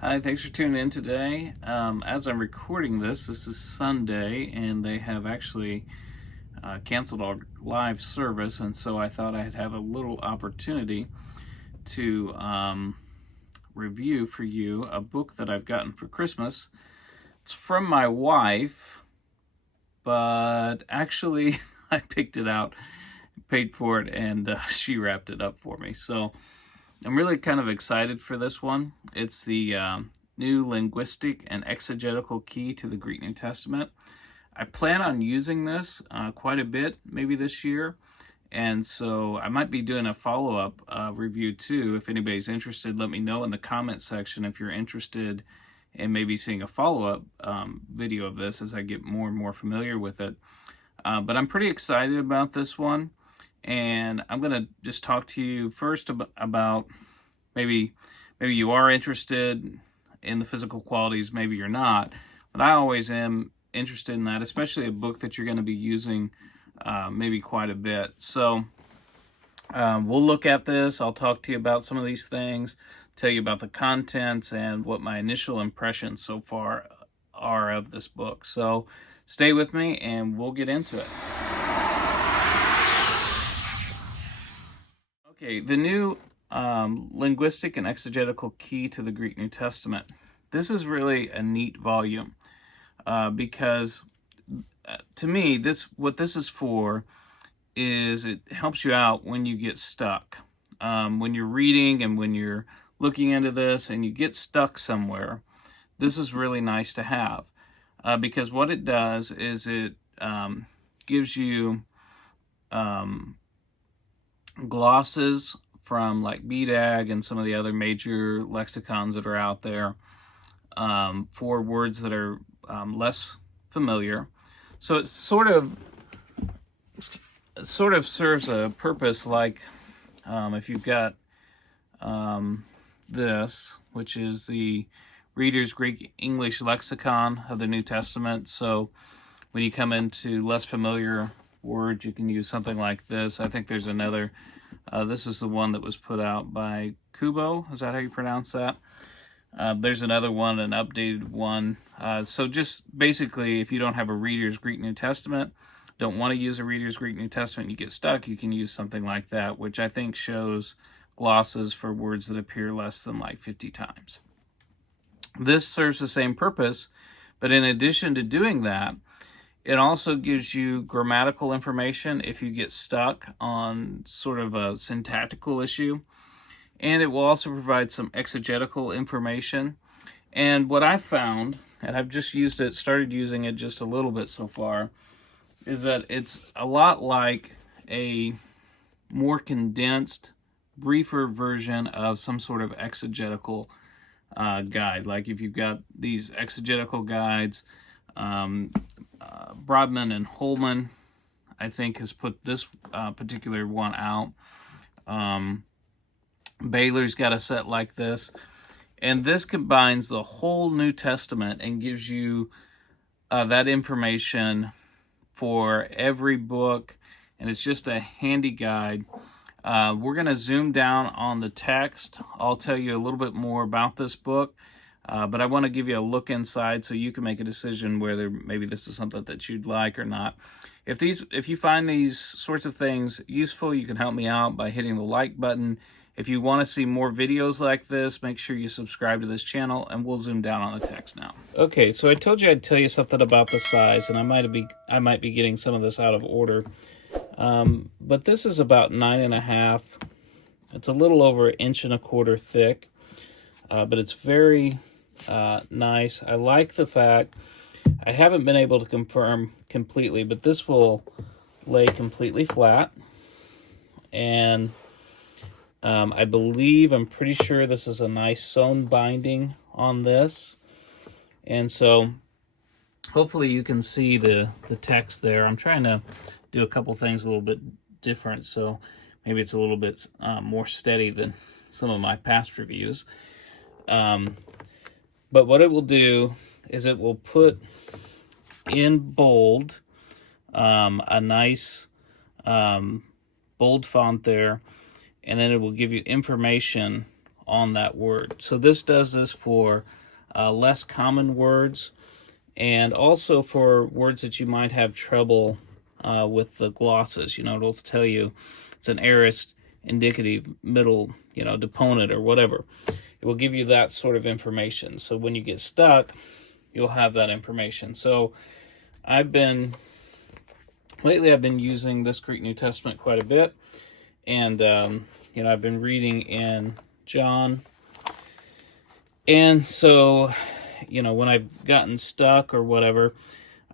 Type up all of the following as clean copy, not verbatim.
Hi, thanks for tuning in today. As I'm recording this is Sunday, and they have actually canceled our live service, and so I thought I'd have a little opportunity to review for you a book that I've gotten for Christmas. It's from my wife, but actually I picked it out, paid for it, and she wrapped it up for me. So I'm really kind of excited for this one. It's the New Linguistic and Exegetical Key to the Greek New Testament. I plan on using this quite a bit, maybe this year, and so I might be doing a follow-up review too. If anybody's interested, let me know in the comment section if you're interested in maybe seeing a follow-up video of this as I get more and more familiar with it. But I'm pretty excited about this one. And I'm going to just talk to you first about maybe you are interested in the physical qualities, maybe you're not, but I always am interested in that, especially a book that you're going to be using maybe quite a bit. So we'll look at this. I'll talk to you about some of these things, tell you about the contents and what my initial impressions so far are of this book. So stay with me and we'll get into it. Okay, the New Linguistic and Exegetical Key to the Greek New Testament. This is really a neat volume because to me, what this is for is it helps you out when you get stuck. When you're reading and when you're looking into this and you get stuck somewhere, this is really nice to have because what it does is it gives you glosses from like BDAG and some of the other major lexicons that are out there for words that are less familiar. So it sort of serves a purpose like if you've got this, which is the Reader's Greek English Lexicon of the New Testament. So when you come into less familiar words, you can use something like this. I think there's another, this is the one that was put out by Kubo, is that how you pronounce that? There's another one, an updated one. So just basically, if you don't have a Reader's Greek New Testament, don't want to use a Reader's Greek New Testament, you get stuck, you can use something like that, which I think shows glosses for words that appear less than like 50 times. This serves the same purpose, but in addition to doing that, it also gives you grammatical information if you get stuck on sort of a syntactical issue. And it will also provide some exegetical information. And what I've found, and I've just started using it just a little bit so far, is that it's a lot like a more condensed, briefer version of some sort of exegetical guide. Like if you've got these exegetical guides, Brodman and Holman, I think, has put this particular one out. Baylor's got a set like this. And this combines the whole New Testament and gives you that information for every book. And it's just a handy guide. We're going to zoom down on the text. I'll tell you a little bit more about this book. But I want to give you a look inside so you can make a decision whether maybe this is something that you'd like or not. If you find these sorts of things useful, you can help me out by hitting the like button. If you want to see more videos like this, make sure you subscribe to this channel, and we'll zoom down on the text now. Okay, so I told you I'd tell you something about the size, and I might be getting some of this out of order. But this is about 9.5. It's a little over 1.25 inches thick, but it's very nice. I like the fact, I haven't been able to confirm completely, but this will lay completely flat. And I'm pretty sure this is a nice sewn binding on this. And so hopefully you can see the text there. I'm trying to do a couple things a little bit different, so maybe it's a little bit more steady than some of my past reviews. But what it will do is it will put in bold a nice bold font there, and then it will give you information on that word. So this does this for less common words, and also for words that you might have trouble with the glosses. It'll tell you it's an aorist, indicative, middle, deponent, or whatever. It will give you that sort of information. So when you get stuck, you'll have that information. So lately I've been using this Greek New Testament quite a bit, and I've been reading in John, and so when I've gotten stuck or whatever,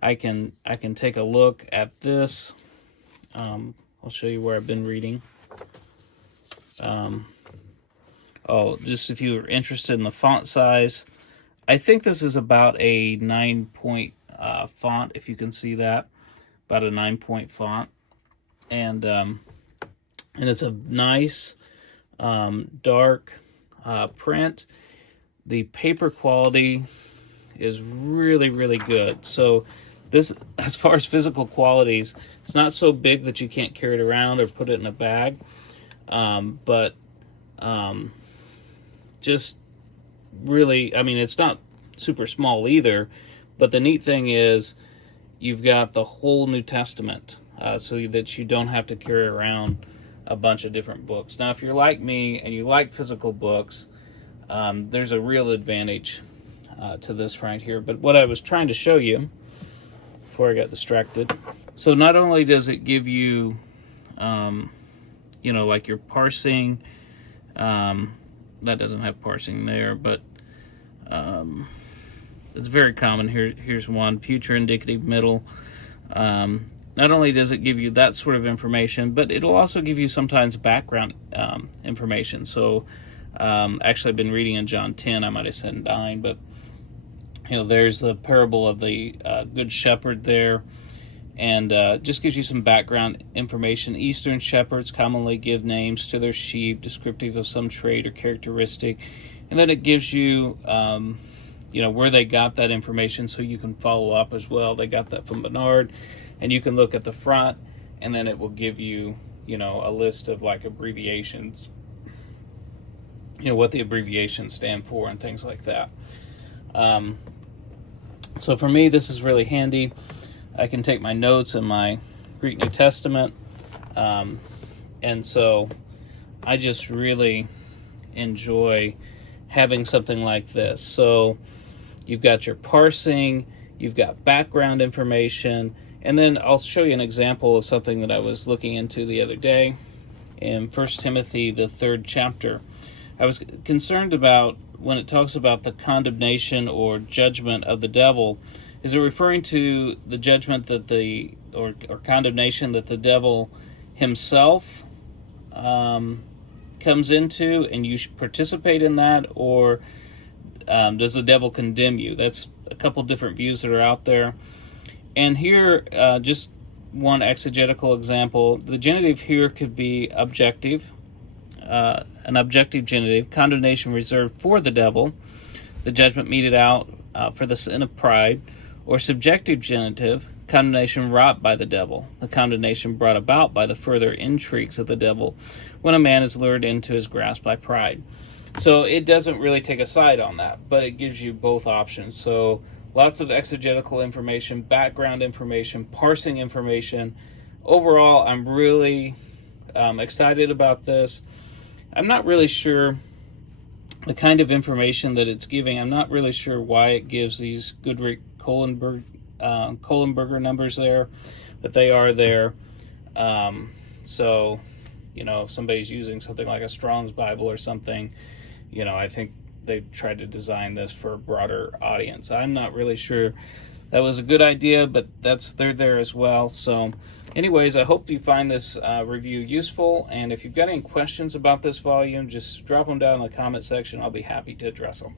I can take a look at this. I'll show you where I've been reading. Just if you're interested in the font size, I think this is about a 9-point font, if you can see that, about a 9-point font, and it's a nice dark print. The paper quality is really, really good. So this, as far as physical qualities, it's not so big that you can't carry it around or put it in a bag, but just really, it's not super small either, but the neat thing is you've got the whole New Testament, so that you don't have to carry around a bunch of different books. Now, if you're like me and you like physical books, there's a real advantage to this right here. But what I was trying to show you before I got distracted, so not only does it give you, like your parsing, that doesn't have parsing there, but it's very common. Here's one, future, indicative, middle. Not only does it give you that sort of information, but it'll also give you sometimes background information. So actually I've been reading in John 10, I might have said 9, but there's the parable of the good shepherd there, and just gives you some background information. Eastern shepherds commonly give names to their sheep descriptive of some trait or characteristic, and then it gives you where they got that information, so you can follow up as well. They got that from Bernard, and you can look at the front, and then it will give you a list of like abbreviations, what the abbreviations stand for and things like that. So for me, this is really handy. I can take my notes in my Greek New Testament, and so I just really enjoy having something like this. So you've got your parsing, you've got background information, and then I'll show you an example of something that I was looking into the other day in 1 Timothy, the 3rd chapter. I was concerned about when it talks about the condemnation or judgment of the devil. Is it referring to the judgment that or condemnation that the devil himself comes into, and you participate in that, or does the devil condemn you? That's a couple different views that are out there. And here, just one exegetical example. The genitive here could be objective, an objective genitive, condemnation reserved for the devil, the judgment meted out for the sin of pride, or subjective genitive, condemnation wrought by the devil, the condemnation brought about by the further intrigues of the devil when a man is lured into his grasp by pride. So it doesn't really take a side on that, but it gives you both options. So lots of exegetical information, background information, parsing information. Overall, I'm really excited about this. I'm not really sure the kind of information that it's giving. I'm not really sure why it gives these Kohlenberger numbers there, but they are there. So, if somebody's using something like a Strong's Bible or something, I think they've tried to design this for a broader audience. I'm not really sure that was a good idea, but they're there as well. So anyways, I hope you find this review useful, and if you've got any questions about this volume, just drop them down in the comment section. I'll be happy to address them.